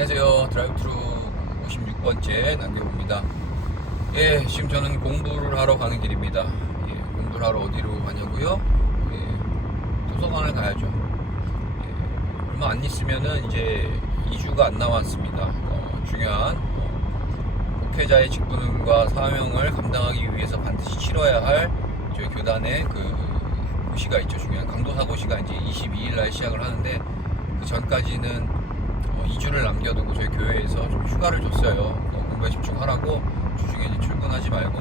안녕하세요. 드라이브트루 56번째 남겨봅니다. 예, 지금 저는 공부를 하러 가는 길입니다. 예, 공부를 하러 어디로 가냐고요? 예, 도서관을 가야죠. 예, 얼마 안 있으면은 이제 2주가 안 남았습니다. 중요한 목회자의 직분과 사명을 감당하기 위해서 반드시 치러야 할 저희 교단의 그 고시가 있죠. 중요한 강도사 고시가 이제 22일 날 시작을 하는데, 그 전까지는 2주를 남겨두고 저희 교회에서 좀 휴가를 줬어요. 공부에 집중하라고, 주중에 이제 출근하지 말고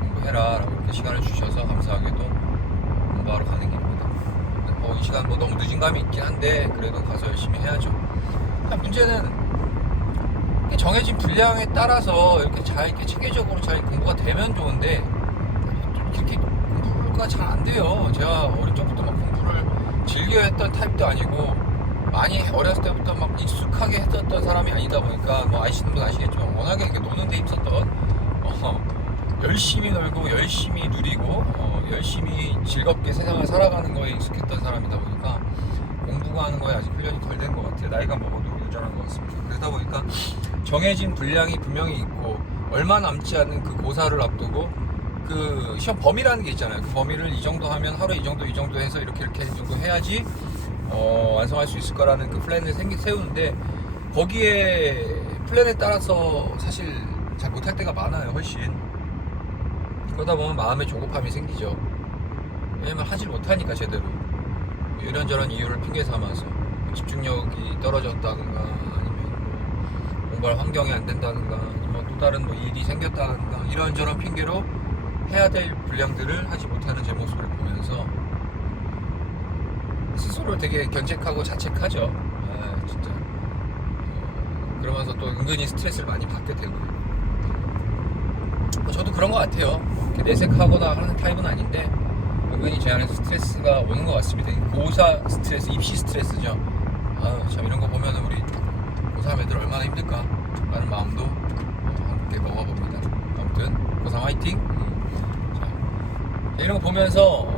공부해라 라고 이렇게 시간을 주셔서 감사하게도 공부하러 가는 길입니다. 이 시간 너무 늦은 감이 있긴 한데 그래도 가서 열심히 해야죠. 문제는 정해진 분량에 따라서 이렇게 체계적으로 잘 공부가 되면 좋은데, 이렇게 공부가 잘 안 돼요. 제가 어릴 적부터 막 공부를 즐겨 했던 타입도 아니고, 많이 어렸을 때부터 막 익숙하게 했었던 사람이 아니다 보니까, 아시는 분 아시겠지만 워낙에 이렇게 노는 데 힘썼던, 열심히 놀고 열심히 누리고 열심히 즐겁게 세상을 살아가는 거에 익숙했던 사람이다 보니까 공부가 하는 거에 아직 훈련이 덜 된 것 같아요. 나이가 먹어도 여전한 것 같습니다. 그러다 보니까 정해진 분량이 분명히 있고, 얼마 남지 않은 그 고사를 앞두고 그 시험 범위라는 게 있잖아요. 그 범위를 이 정도 하면 하루에 이 정도 해서 이렇게 정도 해야지 완성할 수 있을 거라는 그 플랜을 세우는데, 거기에 플랜에 따라서 사실 잘 못할 때가 많아요. 훨씬. 그러다 보면 마음의 조급함이 생기죠. 왜냐면 하질 못하니까 제대로. 이런저런 이유를 핑계 삼아서 집중력이 떨어졌다든가, 아니면 공부할 환경이 안 된다든가, 아니면 또 다른 일이 생겼다든가, 이런저런 핑계로 해야 될 분량들을 하지 못하는 제 모습을 보면서 스스로를 되게 견책하고 자책하죠. 진짜. 그러면서 또 은근히 스트레스를 많이 받게 되고요. 저도 그런 것 같아요. 이렇게 내색하거나 하는 타입은 아닌데 은근히 제 안에서 스트레스가 오는 것 같습니다. 고사 스트레스, 입시 스트레스죠. 참 이런 거 보면은 우리 고3 애들 얼마나 힘들까 라는 마음도 함께 먹어봅니다. 아무튼 고3 화이팅! 자, 이런 거 보면서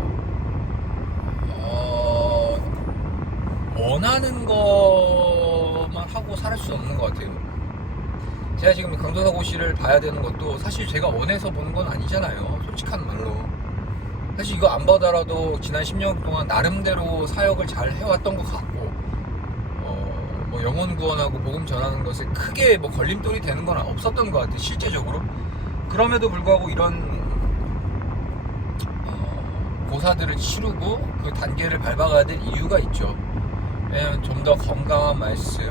원하는 것만 하고 살 수 없는 것 같아요. 제가 지금 강도사 고시를 봐야 되는 것도 사실 제가 원해서 보는 건 아니잖아요. 솔직한 말로. 사실 이거 안 받아라도 지난 10년 동안 나름대로 사역을 잘 해왔던 것 같고, 영혼 구원하고 복음 전하는 것에 크게 걸림돌이 되는 건 없었던 것 같아요. 실제적으로. 그럼에도 불구하고 이런 고사들을 치르고 그 단계를 밟아가야 될 이유가 있죠. 왜냐면 좀 더 건강한 말씀,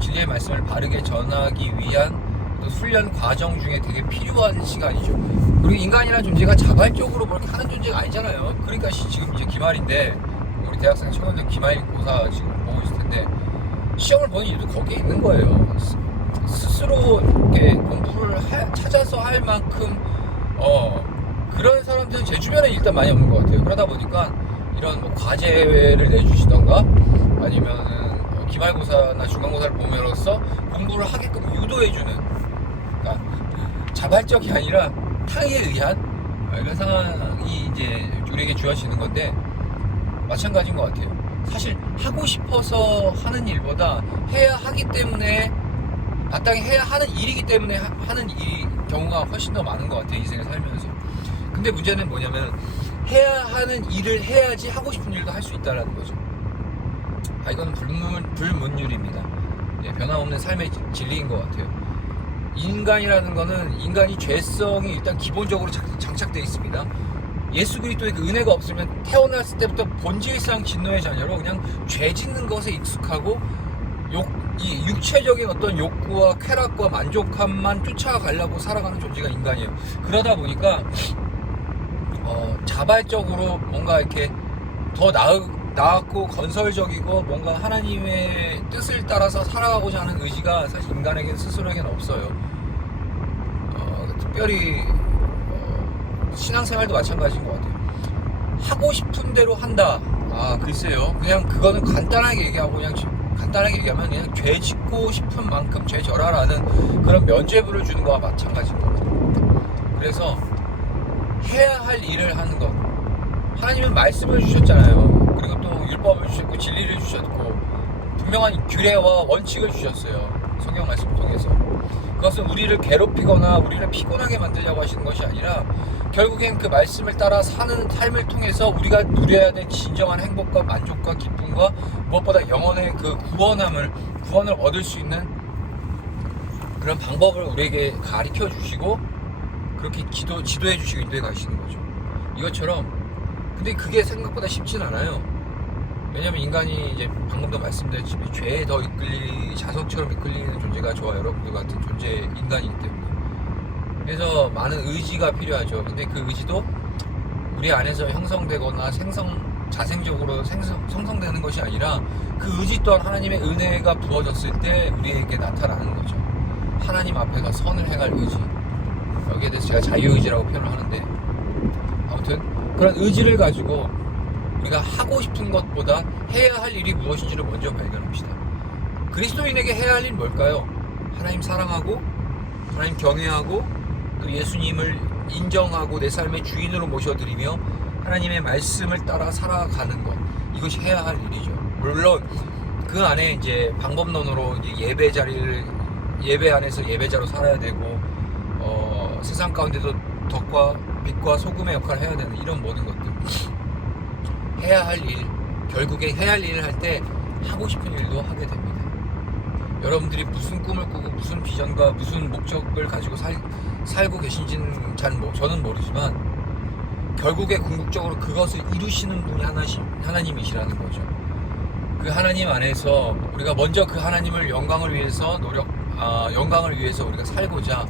진리의 말씀을 바르게 전하기 위한 또 훈련 과정 중에 되게 필요한 시간이죠. 그리고 인간이라는 존재가 자발적으로 그렇게 하는 존재가 아니잖아요. 그러니까 지금 이제 기말인데, 우리 대학생 친구들 기말고사 지금 보고 있을 텐데, 시험을 보는 이유도 거기에 있는 거예요. 스스로 이렇게 공부를 찾아서 할 만큼 그런 사람들은 제 주변에 일단 많이 없는 것 같아요. 그러다 보니까 이런 과제를 내주시던가, 아니면은 기말고사나 중간고사를 보면서 공부를 하게끔 유도해주는, 그러니까 자발적이 아니라 타에 의한 이런 상황이 이제 우리에게 주어지는 건데, 마찬가지인 것 같아요. 사실 하고 싶어서 하는 일보다 해야 하기 때문에, 마땅히 해야 하는 일이기 때문에 하는 이 경우가 훨씬 더 많은 것 같아요. 인생을 살면서. 근데 문제는 뭐냐면, 해야 하는 일을 해야지 하고 싶은 일도 할 수 있다는 거죠. 이건 불문율입니다. 변함없는 삶의 진리인 것 같아요. 인간이라는 거는, 인간이 죄성이 일단 기본적으로 장착되어 있습니다. 예수 그리스도의 그 은혜가 없으면 태어났을 때부터 본질상 진노의 자녀로 그냥 죄 짓는 것에 익숙하고, 이 육체적인 어떤 욕구와 쾌락과 만족함만 쫓아가려고 살아가는 존재가 인간이에요. 그러다 보니까 자발적으로 뭔가 이렇게 더 나았고 건설적이고 뭔가 하나님의 뜻을 따라서 살아가고자 하는 의지가 사실 인간에게는, 스스로에게는 없어요. 특별히 신앙생활도 마찬가지인 것 같아요. 하고 싶은 대로 한다. 글쎄요. 그냥 그거는 간단하게 얘기하면 그냥 죄 짓고 싶은 만큼 죄 져라라는 그런 면죄부를 주는 거와 마찬가지인 것 같아요. 그래서 해야 할 일을 하는 것. 하나님은 말씀을 주셨잖아요. 그리고 또 율법을 주셨고 진리를 주셨고 분명한 규례와 원칙을 주셨어요. 성경 말씀을 통해서. 그것은 우리를 괴롭히거나 우리를 피곤하게 만들려고 하시는 것이 아니라 결국엔 그 말씀을 따라 사는 삶을 통해서 우리가 누려야 될 진정한 행복과 만족과 기쁨과 무엇보다 영혼의 그 구원을 얻을 수 있는 그런 방법을 우리에게 가르쳐 주시고 그렇게 지도해 주시고 인도해 가시는 거죠. 이것처럼 근데 그게 생각보다 쉽진 않아요. 왜냐면 인간이 이제 방금도 말씀드렸지만 죄에 더 자석처럼 이끌리는 존재가 저와 여러분들 같은 존재 인간이기 때문에 그래서 많은 의지가 필요하죠. 근데 그 의지도 우리 안에서 형성되거나 자생적으로 생성되는 것이 아니라 그 의지 또한 하나님의 은혜가 부어졌을 때 우리에게 나타나는 거죠. 하나님 앞에서 선을 행할 의지. 여기에 대해서 제가 자유의지라고 표현을 하는데 아무튼 그런 의지를 가지고 우리가 하고 싶은 것보다 해야 할 일이 무엇인지를 먼저 발견합시다. 그리스도인에게 해야 할 일은 뭘까요? 하나님 사랑하고 하나님 경외하고 또 예수님을 인정하고 내 삶의 주인으로 모셔드리며 하나님의 말씀을 따라 살아가는 것, 이것이 해야 할 일이죠. 물론 그 안에 이제 방법론으로 이제 예배 안에서 예배자로 살아야 되고 세상 가운데도 덕과 빛과 소금의 역할을 해야 되는 이런 모든 것들, 해야 할 일, 결국에 해야 할 일을 할 때 하고 싶은 일도 하게 됩니다. 여러분들이 무슨 꿈을 꾸고 무슨 비전과 무슨 목적을 가지고 살고 계신지는 저는 모르지만 결국에 궁극적으로 그것을 이루시는 분이 하나님이시라는 거죠. 그 하나님 안에서 우리가 먼저 그 하나님을 영광을 위해서 우리가 살고자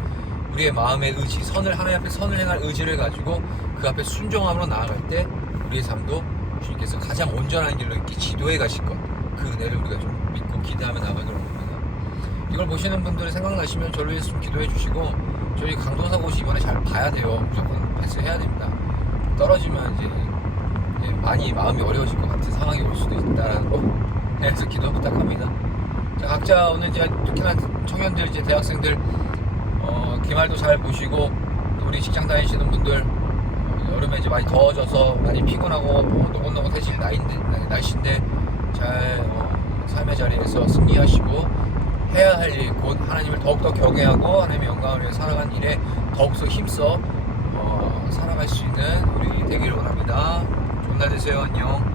우리의 마음의 의지, 하나님 앞에 선을 행할 의지를 가지고 그 앞에 순종함으로 나아갈 때 우리의 삶도 주님께서 가장 온전한 길로 이렇게 지도해 가실 것, 그 은혜를 우리가 좀 믿고 기대하며 나가기를 원합니다. 이걸 보시는 분들이 생각나시면 저를 위해서 좀 기도해 주시고, 저희 강도사 고시 이번에 잘 봐야 돼요. 무조건 패스해야 됩니다. 떨어지면 이제 많이 마음이 어려워질 것 같은 상황이 올 수도 있다라는 거, 그래서 기도 부탁합니다. 자, 각자 오늘 이제 특히나 청년들, 이제 대학생들 기말도 잘 보시고, 또 우리 직장 다니시는 분들 여름에 이제 많이 더워져서 많이 피곤하고 노곤노곤해질 날씨인데 잘 삶의 자리에서 승리하시고 해야 할 일, 곧 하나님을 더욱더 경외하고 하나님의 영광을 위해 살아간 일에 더욱더 힘써 살아갈 수 있는 우리 되기를 원합니다. 좋은 날 되세요. 안녕.